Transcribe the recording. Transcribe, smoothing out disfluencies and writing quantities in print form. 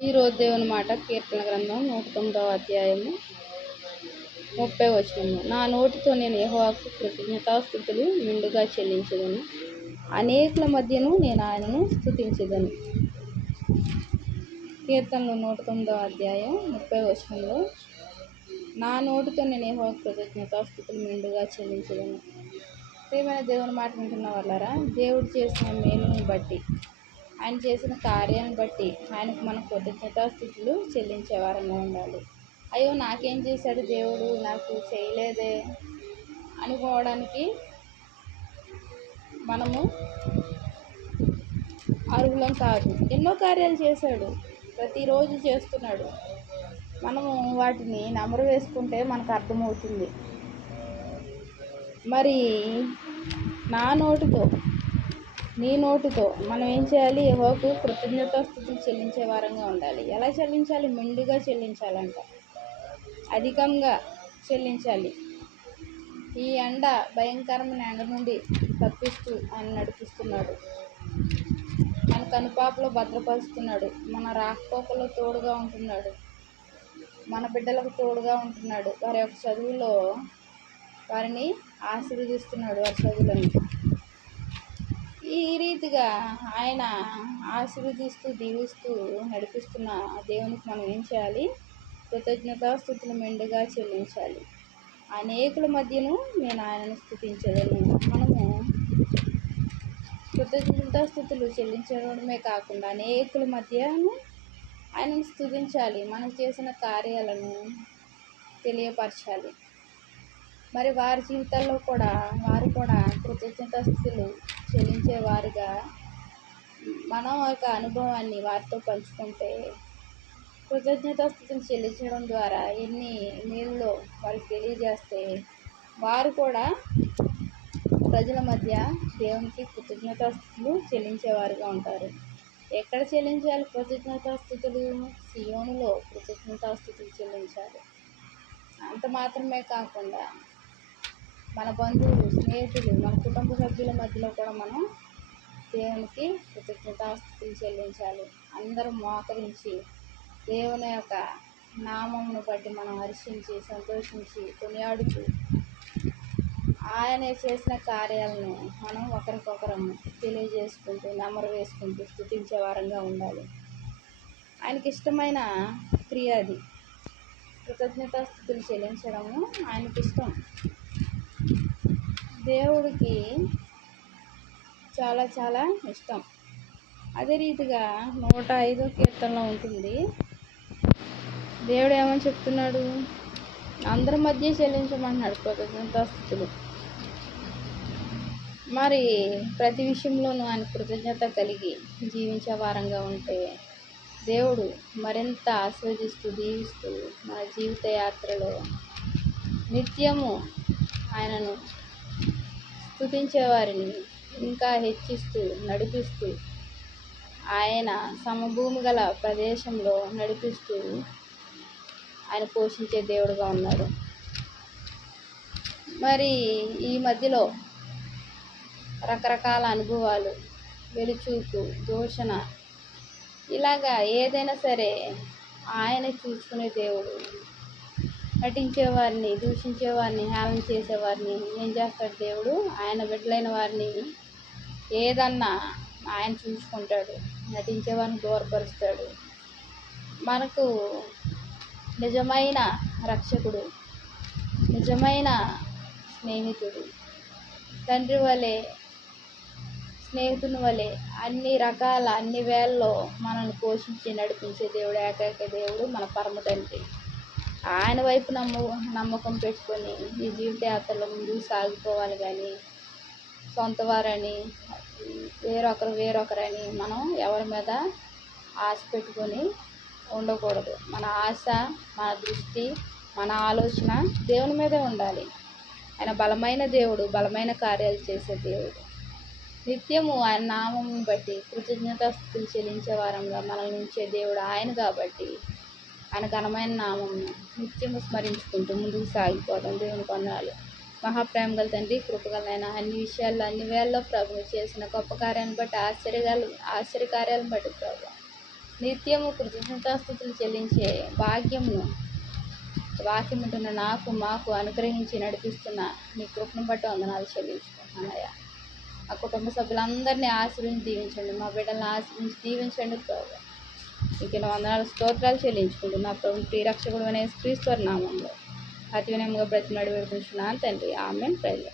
ఈరోజు దేవుని మాట కీర్తన గ్రంథం 109వ అధ్యాయము 30వ వచనము. నా నోటితో నేను యెహోవాకు కృతజ్ఞతాస్తుతులు మెండుగా చెల్లించెదను. అనేకుల మధ్యను నేను ఆయనను స్తుతించెదను. కీర్తనలు 109వ అధ్యాయం 30వ వచనంలో నా నోటితో నేను యెహోవాకు కృతజ్ఞతాస్తుతులు మెండుగా చెల్లించెదను. ప్రియమైన దేవుని మాట వింటున్న వాళ్ళారా, దేవుడు చేసిన మేలును బట్టి, ఆయన చేసిన కార్యాన్ని బట్టి ఆయనకు మనం కృతజ్ఞతాస్తుతులు చెల్లించే వారంగా ఉండాలి. అయ్యో నాకేం చేశాడు దేవుడు, నాకు చేయలేదే అనుకోవడానికి మనము అర్హులం కాదు. ఎన్నో కార్యాలు చేశాడు, ప్రతిరోజు చేస్తున్నాడు. మనము వాటిని నెమరు వేసుకుంటే మనకు అర్థమవుతుంది. మరి నా నోటితో నీ నోటితో మనం ఏం చేయాలి? యెహోవాకు కృతజ్ఞతాస్తుతులు చెల్లించే వారంగా ఉండాలి. ఎలా చెల్లించాలి? మెండుగా చెల్లించాలంట, అధికంగా చెల్లించాలి. ఈ భయంకరమైన ఎండ నుండి తప్పిస్తూ ఆయన నడిపిస్తున్నాడు, మన కనుపాపలో భద్రపరుస్తున్నాడు, మన రాకపోకల్లో తోడుగా ఉంటున్నాడు, మన బిడ్డలకు తోడుగా ఉంటున్నాడు, వారి యొక్క చదువులో వారిని ఆశీర్వదిస్తున్నాడు, వారి చదువులను. ఈ రీతిగా ఆయన ఆశీర్వదిస్తూ దీవిస్తూ నడిపిస్తున్న దేవునికి మనం ఏం చేయాలి? కృతజ్ఞతాస్తుతులు మెండుగా చెల్లించాలి. అనేకుల మధ్యను నేను ఆయనను స్తుతించెదను. మనము కృతజ్ఞతాస్తుతులు చెల్లించడమే కాకుండా అనేకుల మధ్యను ఆయనను స్తుతించాలి. మనం చేసిన కార్యాలను తెలియపరచాలి. మరి వారి జీవితాల్లో కూడా వారు కూడా కృతజ్ఞతాస్తుతులు చెల్లించే వారిగా మనం ఒక అనుభవాన్ని వారితో పంచుకుంటే, కృతజ్ఞతాస్తుతులు చెల్లించడం ద్వారా ఎన్ని మేలులో వారికి తెలియజేస్తే వారు కూడా ప్రజల మధ్య దేవునికి కృతజ్ఞతాస్తుతులు చెల్లించేవారుగా ఉంటారు. ఎక్కడ చెల్లించాలి కృతజ్ఞతాస్తుతులు? సియోనులో కృతజ్ఞతాస్తుతులు చెల్లించాలి. అంత మాత్రమే కాకుండా మన బంధువులు, స్నేహితులు, మన కుటుంబ సభ్యుల మధ్యలో కూడా మనం దేవునికి కృతజ్ఞతాస్తుతులు చెల్లించాలి. అందరూ మోకరించి దేవుని యొక్క నామమును బట్టి మనం హర్షించి సంతోషించి కొనియాడుతూ ఆయన చేసిన కార్యాలను మనం ఒకరికొకరము తెలియజేసుకుంటూ నెమరు వేసుకుంటూ స్తుతించే వారంగా ఉండాలి. ఆయనకి ఇష్టమైన క్రియ అది. కృతజ్ఞతాస్తుతులు చెల్లించడము ఆయనకి ఇష్టం. దేవుడికి చాలా చాలా ఇష్టం. అదే రీతిగా 105వ కీర్తనలో ఉంటుంది. దేవుడు ఏమని చెప్తున్నాడు? అందరి మధ్య చెల్లించమంటున్నాడు కృతజ్ఞతాస్తుతులు. మరి ప్రతి విషయంలోనూ ఆయన కృతజ్ఞత కలిగి జీవించే వారంగా ఉంటే దేవుడు మరింత ఆశీర్వదిస్తూ దీవిస్తూ మన జీవిత యాత్రలో నిత్యము ఆయనను స్తుతించే వారిని ఇంకా హెచ్చిస్తూ నడిపిస్తూ ఆయన సమభూమి గల ప్రదేశంలో నడిపిస్తూ ఆయన పోషించే దేవుడుగా ఉన్నాడు. మరి ఈ మధ్యలో రకరకాల అనుభవాలు, వెలుచూపు, దూషణ, ఇలాగా ఏదైనా సరే ఆయన చూసుకునే దేవుడు. నటించేవారిని, దూషించేవారిని, హేళన చేసేవారిని ఏం చేస్తాడు దేవుడు? ఆయన బిడ్డలైన వారిని ఏదన్నా ఆయన చూసుకుంటాడు, నటించేవారిని దూరపరుస్తాడు. మనకు నిజమైన రక్షకుడు, నిజమైన స్నేహితుడు, తండ్రి వలె, స్నేహితుని వలె అన్ని రకాల అన్ని వేళల్లో మనల్ని పోషించి నడిపించే దేవుడు, ఏకైక దేవుడు మన పరమ తండ్రి. ఆయన వైపు నమ్మకం పెట్టుకొని ఈ జీవిత యాత్రలో ముందుకు సాగిపోవాలి. కానీ సొంత వారని వేరొకరని మనం ఎవరి మీద ఆశ పెట్టుకొని ఉండకూడదు. మన ఆశ, మన దృష్టి, మన ఆలోచన దేవుని మీదే ఉండాలి. ఆయన బలమైన దేవుడు, బలమైన కార్యాలు చేసే దేవుడు. నిత్యము ఆయన నామం బట్టి కృతజ్ఞతాస్తుతులు చెల్లించే వారంగా మనల్ని ఉంచే దేవుడు ఆయన కాబట్టి ఆయన ఘనమైన నామం నిత్యము స్మరించుకుంటూ ముందుకు సాగిపోతాం. దేవుని వందనాలు. మహాప్రేమ గల తండ్రి, కృపగలనైనా అన్ని విషయాల్లో అన్ని వేళల్లో ప్రభు చేసిన గొప్ప కార్యాన్ని బట్టి ఆశ్చర్యకార్యాలను బట్టి ప్రభు నిత్యము కృతజ్ఞతాస్తుతులు చెల్లించే భాగ్యమును వాక్యం ఉంటున్న నాకు మాకు అనుగ్రహించి నడిపిస్తున్న నీ కృపను బట్టి వందనాలు చెల్లించుకుంటున్నానయ్యా. ఆ కుటుంబ సభ్యులందరినీ ఆశీర్వించి దీవించండి. మా బిడ్డలను ఆశీర్వించి దీవించండి ప్రభు. నీకు వందనాలు స్తోత్రాలు చెల్లించుకుంటున్నా ప్రభు. ప్రియరక్షకుడు అనే క్రీస్తు నామంలో అతి వినయంగా బ్రతిమలాడి వేడుకుంటున్నాను తండ్రి. ఆమేన్. ప్రైజ్.